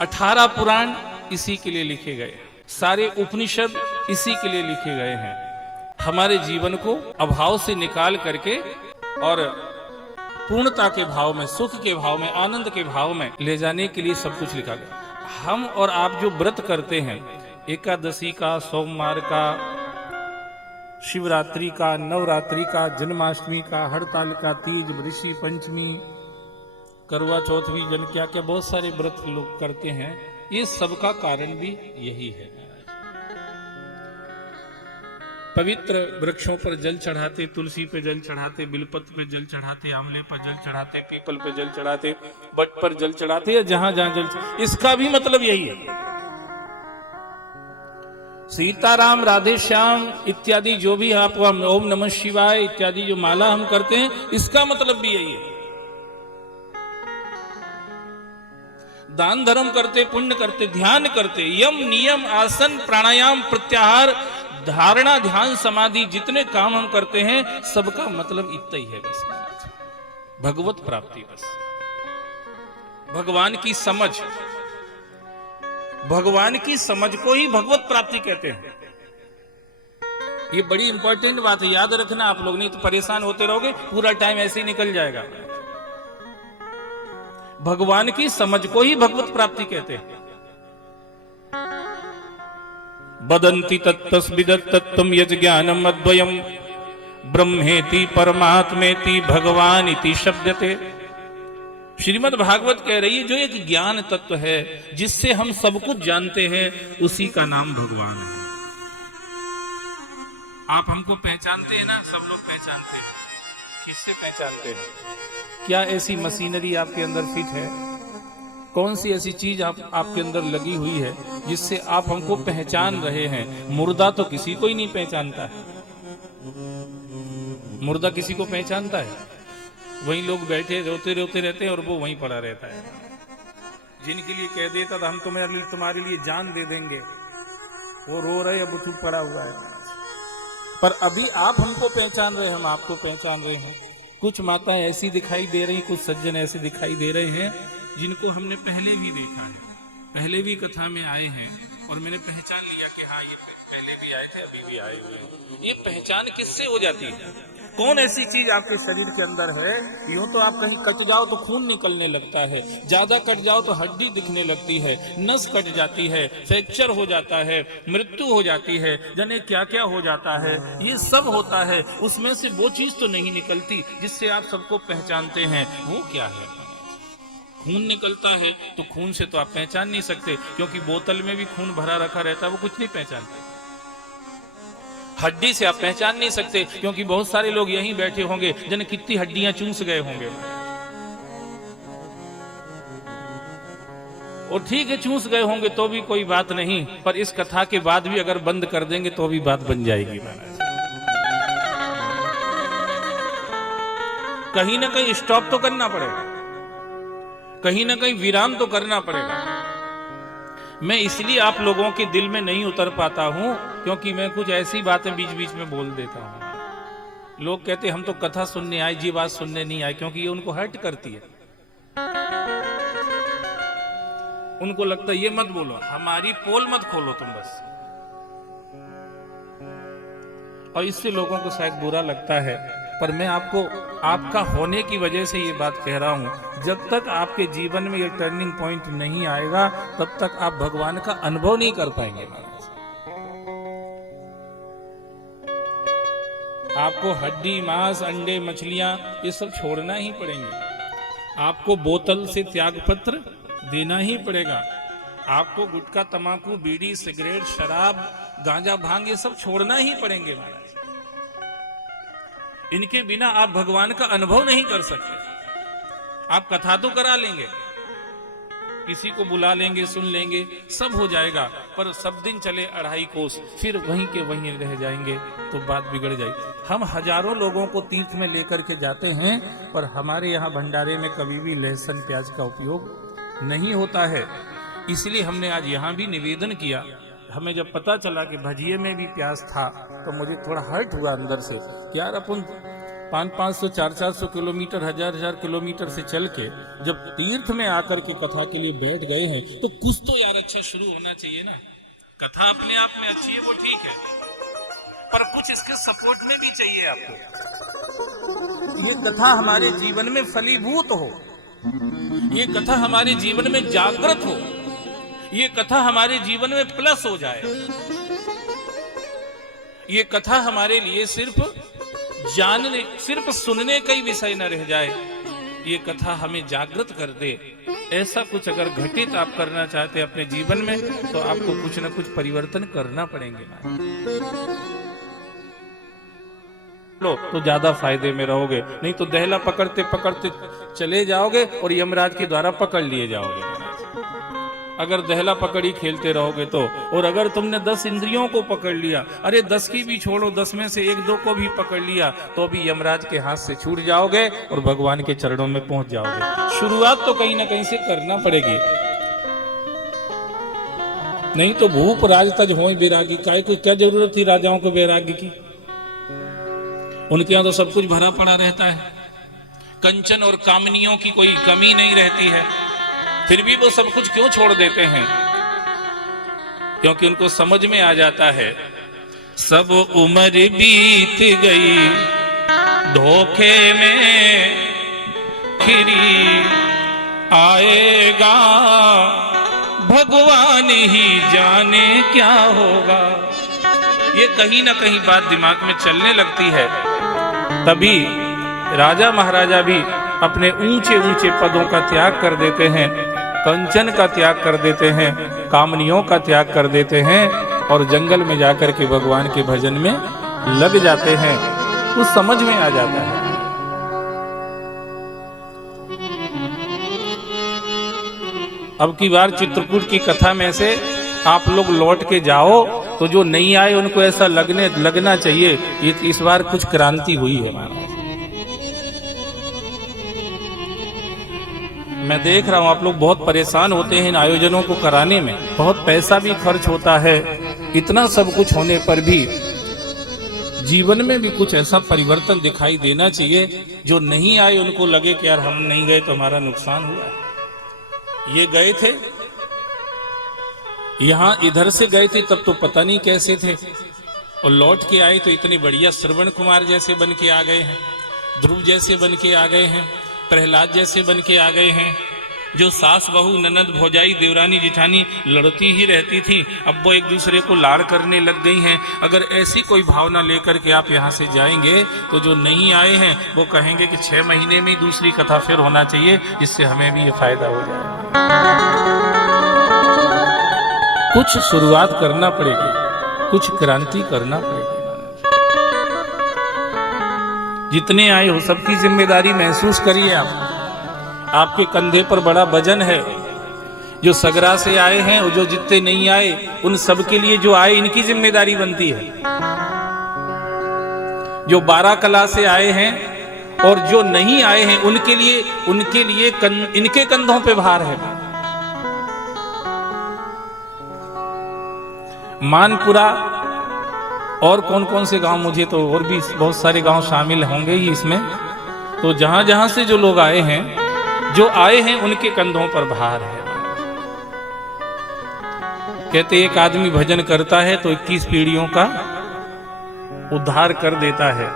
18 पुराण इसी के लिए लिखे गए, सारे उपनिषद इसी के लिए लिखे गए हैं। हमारे जीवन को अभाव से निकाल करके और पूर्णता के भाव में, सुख के भाव में, आनंद के भाव में ले जाने के लिए सब कुछ लिखा गया। हम और आप जो व्रत करते हैं, एकादशी का, सोमवार का, शिवरात्रि का, नवरात्रि का, जन्माष्टमी का, हड़ताल का, तीज, ऋषि पंचमी, करवा चौथ भी, जन क्या क्या बहुत सारे व्रत लोग करते हैं। ये सब का कारण भी यही है। पवित्र वृक्षों पर जल चढ़ाते, तुलसी पे जल चढ़ाते, बिलपत्र पे जल चढ़ाते, आंवले पर जल चढ़ाते, पीपल पे जल चढ़ाते, बट पर जल चढ़ाते, या जहां जहां जल, इसका भी मतलब यही है। सीताराम, राधे श्याम इत्यादि जो भी आप ओम नमः शिवाय इत्यादि जो माला हम करते हैं, इसका मतलब भी यही है। दान धर्म करते, पुण्य करते, ध्यान करते, यम नियम आसन प्राणायाम प्रत्याहार धारणा ध्यान समाधि जितने काम हम करते हैं, सबका मतलब इतना ही है बस, भगवत प्राप्ति। बस भगवान की समझ, भगवान की समझ को ही भगवत प्राप्ति कहते हैं। ये बड़ी इंपॉर्टेंट बात है, याद रखना आप लोग, नहीं तो परेशान होते रहोगे, पूरा टाइम ऐसे ही निकल जाएगा। भगवान की समझ को ही भगवत प्राप्ति कहते हैं। बदंति तत्तस्विदत्तत्वं यज ज्ञानम अद्वयम ब्रह्मेति परमात्मेति भगवान इति शब्दते। श्रीमद् भागवत कह रही है, जो एक ज्ञान तत्व है जिससे हम सब कुछ जानते हैं, उसी का नाम भगवान है। आप हमको पहचानते हैं ना, सब लोग पहचानते हैं। किससे पहचानते हैं? क्या ऐसी मशीनरी आपके अंदर फिट है? कौन सी ऐसी चीज आपके अंदर लगी हुई है जिससे आप हमको पहचान रहे हैं? मुर्दा तो किसी को ही नहीं पहचानता है। मुर्दा किसी को पहचानता है? वहीं लोग बैठे रोते रोते रहते हैं और वो वहीं पड़ा रहता है। जिनके लिए कह देता था हम तुम्हारे लिए जान दे देंगे, वो रो रहे, अब चुप पड़ा हुआ है। पर अभी आप हमको पहचान रहे हैं, हम आपको पहचान रहे हैं। कुछ माताएं ऐसी दिखाई दे रही, कुछ सज्जन ऐसे दिखाई दे रहे हैं जिनको हमने पहले भी देखा है, पहले भी कथा में आए हैं और मैंने पहचान लिया कि हाँ ये पहले भी आए थे, अभी भी आए हुए हैं। ये पहचान किससे हो जाती है? कौन ऐसी चीज आपके शरीर के अंदर है? यूं तो आप कहीं कट जाओ तो खून निकलने लगता है, ज्यादा कट जाओ तो हड्डी दिखने लगती है, नस कट जाती है, फ्रैक्चर हो जाता है, मृत्यु हो जाती है, जाने क्या क्या हो जाता है। ये सब होता है, उसमें से वो चीज तो नहीं निकलती जिससे आप सबको पहचानते हैं। वो क्या है? खून निकलता है तो खून से तो आप पहचान नहीं सकते, क्योंकि बोतल में भी खून भरा रखा रहता है, वो कुछ नहीं पहचानते। हड्डी से आप पहचान नहीं सकते, क्योंकि बहुत सारे लोग यहीं बैठे होंगे जिन्हें कितनी हड्डियां चूस गए होंगे। और ठीक है, चूस गए होंगे तो भी कोई बात नहीं, पर इस कथा के बाद भी अगर बंद कर देंगे तो भी बात बन जाएगी। कहीं ना कहीं स्टॉप तो करना पड़ेगा, कहीं ना कहीं विराम तो करना पड़ेगा। मैं इसलिए आप लोगों के दिल में नहीं उतर पाता हूं, क्योंकि मैं कुछ ऐसी बातें बीच बीच में बोल देता हूं। लोग कहते हम तो कथा सुनने आए, जी बात सुनने नहीं आए, क्योंकि ये उनको हर्ट करती है। उनको लगता है ये मत बोलो, हमारी पोल मत खोलो तुम बस। और इससे लोगों को शायद बुरा लगता है, पर मैं आपको आपका होने की वजह से ये बात कह रहा हूं। जब तक आपके जीवन में ये टर्निंग पॉइंट नहीं आएगा, तब तक आप भगवान का अनुभव नहीं कर पाएंगे। आपको हड्डी, मांस, अंडे, मछलियां ये सब छोड़ना ही पड़ेंगे। आपको बोतल से त्याग पत्र देना ही पड़ेगा। आपको गुटखा, तंबाकू, बीड़ी, सिगरेट, शराब, गांजा, भांग ये सब छोड़ना ही पड़ेंगे महाराज। इनके बिना आप भगवान का अनुभव नहीं कर सकते। आप कथा तो करा लेंगे, किसी को बुला लेंगे, सुन लेंगे, सब हो जाएगा, पर सब दिन चले 2.5 कोस, फिर वहीं के वहीं रह जाएंगे तो बात बिगड़ जाएगी। हम हजारों लोगों को तीर्थ में लेकर के जाते हैं, पर हमारे यहाँ भंडारे में कभी भी लहसुन प्याज का उपयोग नहीं होता है। इसलिए हमने आज यहाँ भी निवेदन किया। हमें जब पता चला कि भजिए में भी प्याज था, तो मुझे थोड़ा हर्ट हुआ अंदर से, यार अपन 500 400 किलोमीटर 1000 किलोमीटर से चल के जब तीर्थ में आकर के कथा के लिए बैठ गए हैं तो कुछ तो यार अच्छा शुरू होना चाहिए ना। कथा अपने आप में अच्छी है वो ठीक है, पर कुछ इसके सपोर्ट में भी चाहिए आपको। ये कथा हमारे जीवन में फलीभूत हो, ये कथा हमारे जीवन में जागृत हो, ये कथा हमारे जीवन में प्लस हो जाए। ये कथा हमारे लिए सिर्फ जानने, सिर्फ सुनने का ही विषय न रह जाए, ये कथा हमें जागृत कर दे। ऐसा कुछ अगर घटित आप करना चाहते हैं अपने जीवन में तो आपको कुछ ना कुछ परिवर्तन करना पड़ेंगे ना, लो तो ज्यादा फायदे में रहोगे। नहीं तो दहला पकड़ते पकड़ते चले जाओगे और यमराज के द्वारा पकड़ लिए जाओगे अगर दहला पकड़ी खेलते रहोगे तो। और अगर तुमने 10 इंद्रियों को पकड़ लिया, अरे 10 की भी छोड़ो, 10 में से 1-2 को भी पकड़ लिया तो भी यमराज के हाथ से छूट जाओगे और भगवान के चरणों में पहुंच जाओगे। शुरुआत तो कहीं ना कहीं से करना पड़ेगी, नहीं तो भूप राज तज होय बैरागी। काय को क्या जरूरत थी राजाओं को वैराग्य की, उनके यहां तो सब कुछ भरा पड़ा रहता है, कंचन और कामनियों की कोई कमी नहीं रहती है, फिर भी वो सब कुछ क्यों छोड़ देते हैं? क्योंकि उनको समझ में आ जाता है सब उम्र बीत गई धोखे में, खिरी आएगा भगवान ही जाने क्या होगा। ये कहीं ना कहीं बात दिमाग में चलने लगती है, तभी राजा महाराजा भी अपने ऊंचे ऊंचे पदों का त्याग कर देते हैं, कंचन का त्याग कर देते हैं, कामनियों का त्याग कर देते हैं और जंगल में जाकर के भगवान के भजन में लग जाते हैं। तो समझ में आ जाता है। अब की बार चित्रकूट की कथा में से आप लोग लौट के जाओ तो जो नहीं आए उनको ऐसा लगना चाहिए ये इस बार कुछ क्रांति हुई है हमारा। मैं देख रहा हूं आप लोग बहुत परेशान होते हैं इन आयोजनों को कराने में, बहुत पैसा भी खर्च होता है। इतना सब कुछ होने पर भी जीवन में भी कुछ ऐसा परिवर्तन दिखाई देना चाहिए जो नहीं आए उनको लगे कि यार हम नहीं गए तो हमारा नुकसान हुआ है। ये गए थे, यहां इधर से गए थे तब तो पता नहीं कैसे थे, और लौट के आए तो इतने बढ़िया श्रवण कुमार जैसे बन के आ गए हैं, ध्रुव जैसे बन के आ गए हैं, प्रहलाद जैसे बन के आ गए हैं। जो सास बहू ननद भौजाई देवरानी जिठानी लड़ती ही रहती थी, अब वो एक दूसरे को लाड़ करने लग गई हैं। अगर ऐसी कोई भावना लेकर के आप यहाँ से जाएंगे तो जो नहीं आए हैं वो कहेंगे कि 6 महीने में दूसरी कथा फिर होना चाहिए, जिससे हमें भी ये फायदा हो जाए। कुछ शुरुआत करना पड़ेगी, कुछ क्रांति करना पड़ेगी। जितने आए हो सबकी जिम्मेदारी महसूस करिए आप। आपके कंधे पर बड़ा वजन है। जो सगरा से आए हैं और जो जितने नहीं आए उन सब के लिए जो आए इनकी जिम्मेदारी बनती है। जो 12 कला से आए हैं और जो नहीं आए हैं उनके लिए इनके कंधों पे भार है। मानपुरा और कौन कौन से गांव, मुझे तो और भी बहुत सारे गांव शामिल होंगे ही इसमें। तो जहां जहां से जो लोग आए हैं, जो आए हैं उनके कंधों पर भार है। कहते एक आदमी भजन करता है तो 21 पीढ़ियों का उद्धार कर देता है।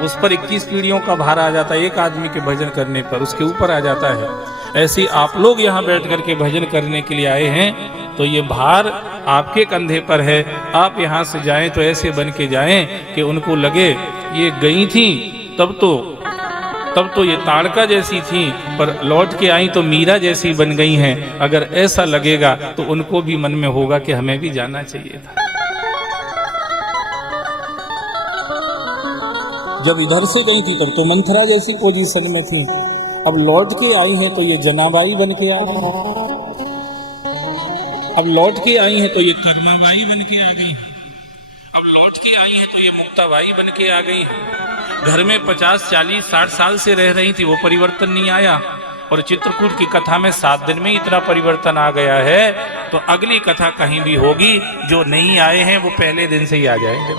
उस पर 21 पीढ़ियों का भार आ जाता है, एक आदमी के भजन करने पर उसके ऊपर आ जाता है। ऐसे आप लोग यहाँ बैठ करके भजन करने के लिए आए हैं तो ये भार आपके कंधे पर है। आप यहाँ से जाएं तो ऐसे बन के जाएं कि उनको लगे ये गई थी तब तो ये ताड़का जैसी थी, पर लौट के आई तो मीरा जैसी बन गई हैं। अगर ऐसा लगेगा तो उनको भी मन में होगा कि हमें भी जाना चाहिए था। जब इधर से गई थी तब तो मंथरा जैसी पोजीशन में थी, अब लौट के आई हैं तो ये जनाबाई बन के आ गई, अब लौट के आई हैं तो ये कर्माबाई बन के आ गई, अब लौट के आई है तो ये मुक्ताबाई बन के आ गई। घर में 50, 40, 60 साल से रह रही थी, वो परिवर्तन नहीं आया। और चित्रकूट की कथा में 7 दिन में इतना परिवर्तन आ गया है, तो अगली कथा कहीं भी होगी जो नहीं आए हैं वो पहले दिन से ही आ जाएंगे।